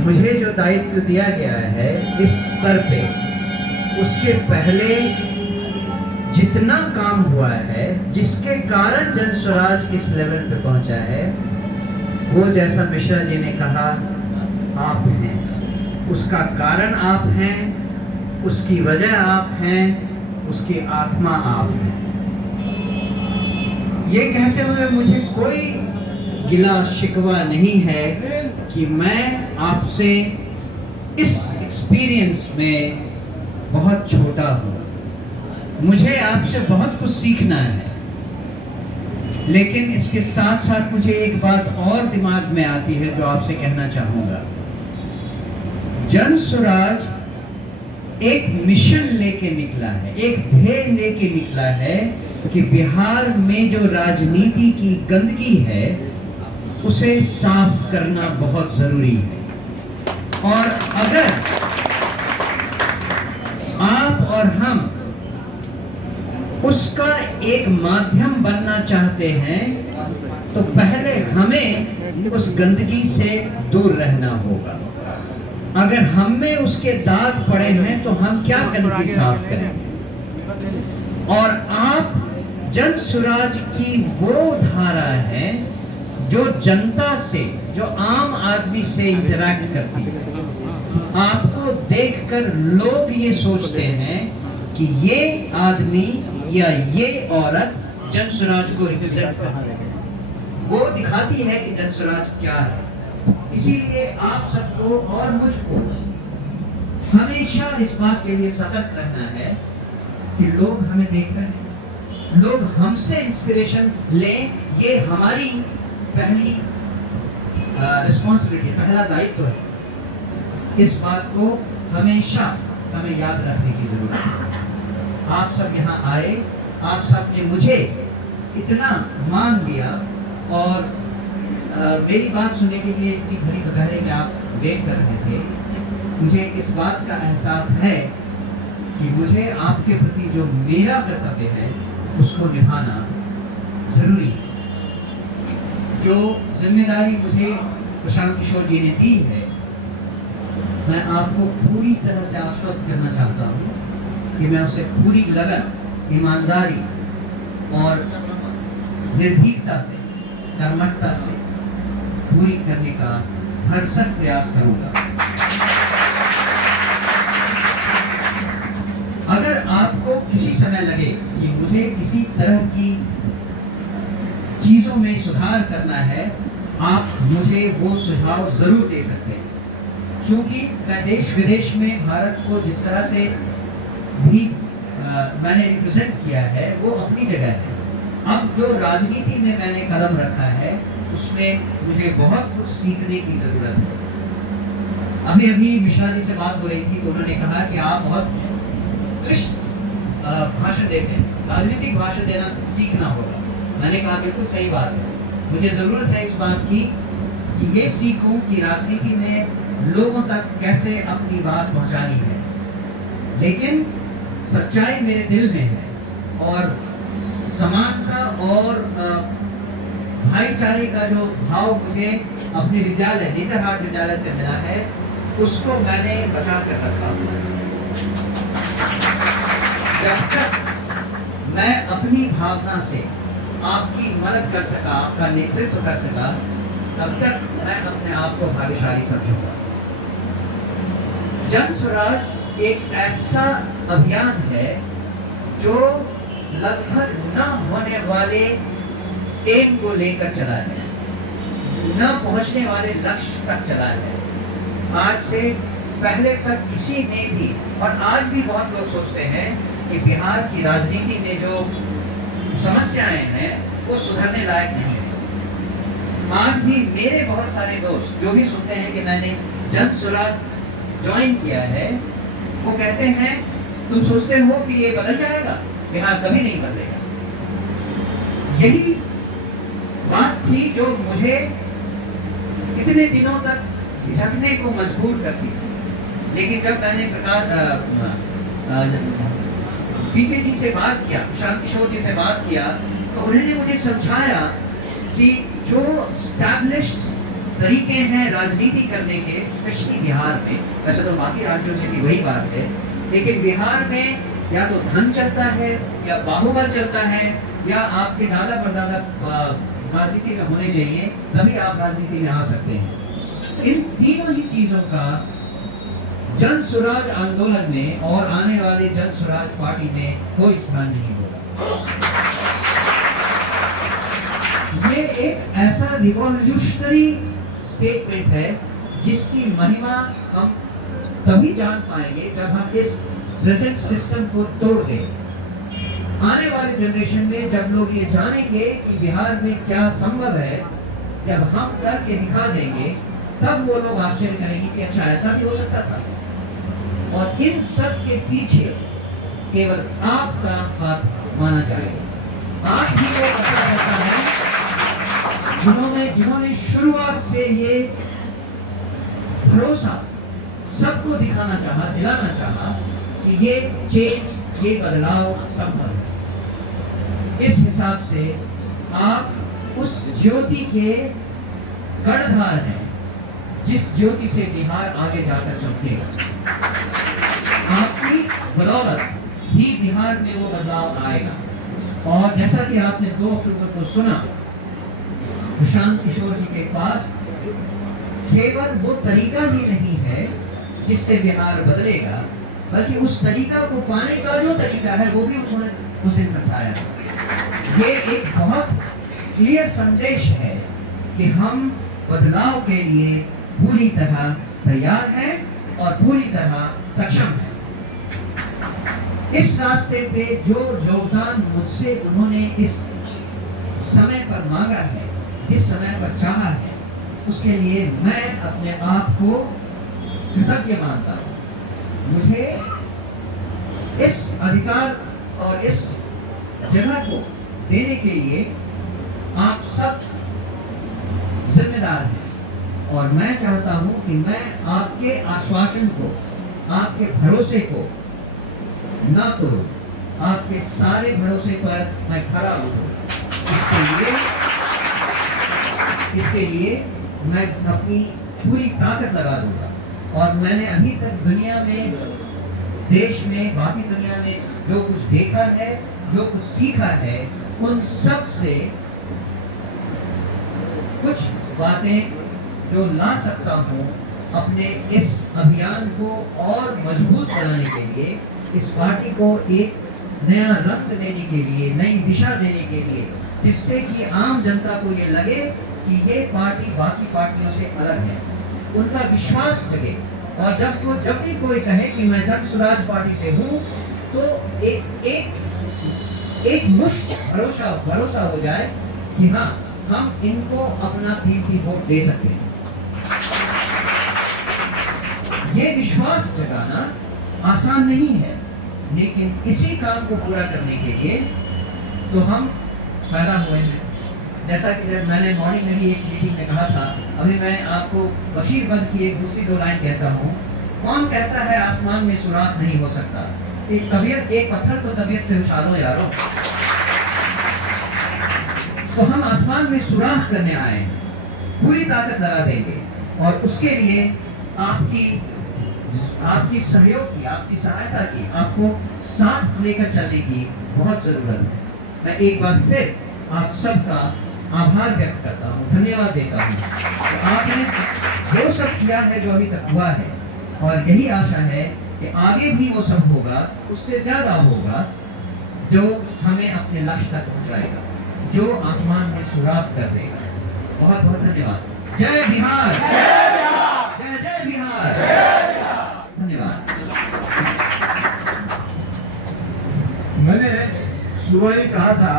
मुझे जो दायित्व दिया गया है इस स्तर पे, उसके पहले जितना काम हुआ है, जिसके कारण जन स्वराज इस लेवल पे पहुंचा है, वो जैसा मिश्रा जी ने कहा, आप हैं। उसका कारण आप हैं, उसकी वजह आप हैं, उसकी आत्मा आप हैं। ये कहते हुए मुझे कोई गिला शिकवा नहीं है कि मैं आपसे इस एक्सपीरियंस में बहुत छोटा हूँ। मुझे आपसे बहुत कुछ सीखना है, लेकिन इसके साथ साथ मुझे एक बात और दिमाग में आती है जो आपसे कहना चाहूंगा। जन स्वराज एक मिशन लेके निकला है, एक ध्येय लेके निकला है कि बिहार में जो राजनीति की गंदगी है उसे साफ करना बहुत जरूरी है। और अगर आप और हम उसका एक माध्यम बनना चाहते हैं तो पहले हमें उस गंदगी से दूर रहना होगा। अगर हम में उसके दाग पड़े हैं तो हम क्या गंदगी साफ करेंगे। और आप जन स्वराज की वो धारा है जो जनता से, जो आम आदमी से इंटरैक्ट करती है। आपको देखकर लोग ये सोचते हैं कि ये आदमी या ये औरत जन स्वराज को रिप्रेजेंट करती है, वो दिखाती है कि जन स्वराज क्या है। इसीलिए आप सबको और मुझको हमेशा इस बात के लिए सतर्क रहना है कि लोग हमें देख रहे हैं, लोग हमसे इंस्पिरेशन लें। ये हमारी पहली रिस्पॉन्सिबिलिटी, पहला दायित्व है। इस बात को हमेशा हमें याद रखने की जरूरत है। आप सब यहाँ आए, आप सब ने मुझे इतना मान दिया और मेरी बात सुनने के लिए इतनी भरी दोपहर में आप वेट कर रहे थे। मुझे इस बात का एहसास है कि मुझे आपके प्रति जो मेरा कर्तव्य है उसको निभाना जरूरी है। जो जिम्मेदारी मुझे प्रशांत किशोर जी ने दी है, मैं आपको पूरी तरह से आश्वस्त करना चाहता हूँ कि मैं उसे पूरी लगन, ईमानदारी और निर्भीकता से, कर्मठता से पूरी करने का भरसक प्रयास करूंगा। अगर आपको किसी समय लगे कि मुझे किसी तरह की चीजों में सुधार करना है, आप मुझे वो सुझाव जरूर दे सकते हैं। क्योंकि मैं देश विदेश में भारत को जिस तरह से भी मैंने रिप्रेजेंट किया है वो अपनी जगह है। अब जो राजनीति में मैंने कदम रखा है उसमें मुझे बहुत कुछ सीखने की जरूरत है। अभी अभी मिश्रा जी से बात हो रही थी तो उन्होंने कहा कि आप बहुत क्लिष्ट भाषण देते हैं, राजनीतिक भाषण देना सीखना होगा। मैंने कहा बिल्कुल सही बात है, मुझे जरूरत है इस बात की कि ये सीखूं कि राजनीति में लोगों तक कैसे अपनी बात पहुंचानी है। लेकिन सच्चाई मेरे दिल में है और समानता और भाईचारे का जो भाव मुझे अपने विद्यालय, नेतरहाट विद्यालय से मिला है, उसको मैंने बचा कर रखा हुआ है। जब तक मैं अपनी भावना से आपकी मदद कर सका, आपका नेतृत्व कर सका, तब तक मैं अपने आप को भाग्यशाली समझूंगा। जन स्वराज एक ऐसा अभियान है जो लगभग न होने वाले एम को लेकर चला है, न पहुंचने वाले लक्ष्य तक चला है। आज से पहले तक किसी ने भी, और आज भी बहुत लोग सोचते हैं कि बिहार की राजनीति में जो समस्याएं हैं वो सुधरने लायक नहीं है। आज भी मेरे बहुत सारे दोस्त जो भी सुनते हैं कि मैंने जन स्वराज ज्वाइन किया है, वो कहते हैं तुम सोचते हो कि ये बदल जाएगा, बिहार कभी नहीं बदलेगा। यही बात थी जो मुझे इतने दिनों तक झिझकने को मजबूर करती थी। लेकिन जब मैंने पीपी जी से बात किया, प्रशांत किशोर जी से बात किया, तो उन्होंने मुझे समझाया कि जो एस्टैब्लिश्ड तरीके हैं राजनीति करने के, स्पेशली बिहार में, वैसे तो बाकी राज्यों में भी वही बात है, लेकिन बिहार में या तो धन चलता है, या बाहुबल चलता है, या आपके दादा परदादा राजनीति में होने चाहिए, तभी आप राजनीति में आ सकते हैं। इन तीनों ही चीजों का जन स्वराज आंदोलन में और आने वाले जन स्वराज पार्टी में कोई स्थान नहीं होगा। ये एक ऐसा रिवॉल्यूशनरी स्टेटमेंट है जिसकी महिमा हम तभी जान पाएंगे जब हम इस प्रेजेंट सिस्टम को तोड़ दें। आने वाले जनरेशन में जब लोग ये जानेंगे कि बिहार में क्या संभव है, जब हम करके दिखा देंगे, तब वो लोग आश्चर्य करेंगे कि अच्छा ऐसा भी हो सकता था। और इन सब के पीछे केवल आपका हाथ माना जाएगा। आप ही को पता रहता है जिन्होंने शुरुआत से ये भरोसा सबको दिखाना चाहा, दिलाना चाहा कि ये चेंज, ये बदलाव संभव है। इस हिसाब से आप उस ज्योति के कर्णधार हैं जिस ज्योति से बिहार आगे जाकर चमकेगा। आपकी बदौलत ही बिहार में वो बदलाव आएगा। और जैसा कि आपने 2 अक्टूबर को सुना, प्रशांत किशोर जी के पास केवल वो तरीका ही नहीं है जिससे बिहार बदलेगा, बल्कि उस तरीका को पाने का जो तरीका है वो भी उन्होंने उस दिन समझाया। ये एक बहुत क्लियर संदेश है कि हम बदलाव के लिए पूरी तरह तैयार हैं और पूरी तरह सक्षम हैं। इस रास्ते पे जो योगदान मुझसे उन्होंने इस समय पर मांगा है, जिस समय पर चाहा है, उसके लिए मैं अपने आप को कृतज्ञ मानता हूँ। मुझे इस अधिकार और इस जगह को देने के लिए आप सब जिम्मेदार हैं। और मैं चाहता हूं कि मैं आपके आश्वासन को, आपके भरोसे को ना तोड़ूं, आपके सारे भरोसे पर मैं खरा उतरूं। इसके लिए मैं अपनी पूरी ताकत लगा दूंगा। और मैंने अभी तक दुनिया में, देश में, बाकी दुनिया में जो कुछ देखा है, जो कुछ सीखा है, उन सब से कुछ बातें जो ला सकता हूँ अपने इस अभियान को और मजबूत बनाने के लिए, इस पार्टी को एक नया रंग देने के लिए, नई दिशा देने के लिए, जिससे कि आम जनता को ये लगे कि ये पार्टी बाकी पार्टियों से अलग है, उनका विश्वास जगे। और जब भी कोई कहे कि मैं जन स्वराज पार्टी से हूँ, तो एक मुश्त भरोसा हो जाए कि हाँ, हम इनको अपना कीमती वोट दे सकते हैं। ये विश्वास जगाना आसान नहीं है, लेकिन इसी काम को पूरा करने के लिए तो हम पैदा हुए हैं। जैसा कि जब मैंने मॉर्निंग में भी एक मीटिंग में कहा था, अभी मैं आपको बशीर बंद की एक दूसरी 2 लाइन कहता हूँ। कौन कहता है आसमान में सुराख नहीं हो सकता? एक पत्थर तो तबीयत से उछालो यारो। तो हम आसमान में सुराख करने आए हैं, पूरी ताकत लगा देंगे। और उसके लिए आपकी सहयोग की, आपकी सहायता की, आपको साथ लेकर चलने की बहुत जरूरत है। मैं एक बार फिर आप सबका आभार व्यक्त करता हूँ, धन्यवाद देता हूँ। आपने जो सब किया है, जो अभी तक हुआ है, और यही आशा है कि आगे भी वो सब होगा, उससे ज्यादा होगा, जो हमें अपने लक्ष्य तक पहुंचाएगा, जो आसमान में सुराख कर देगा। बहुत बहुत धन्यवाद। जय बिहार, जय जय बिहार, धन्यवाद। मैंने सुबह ही कहा था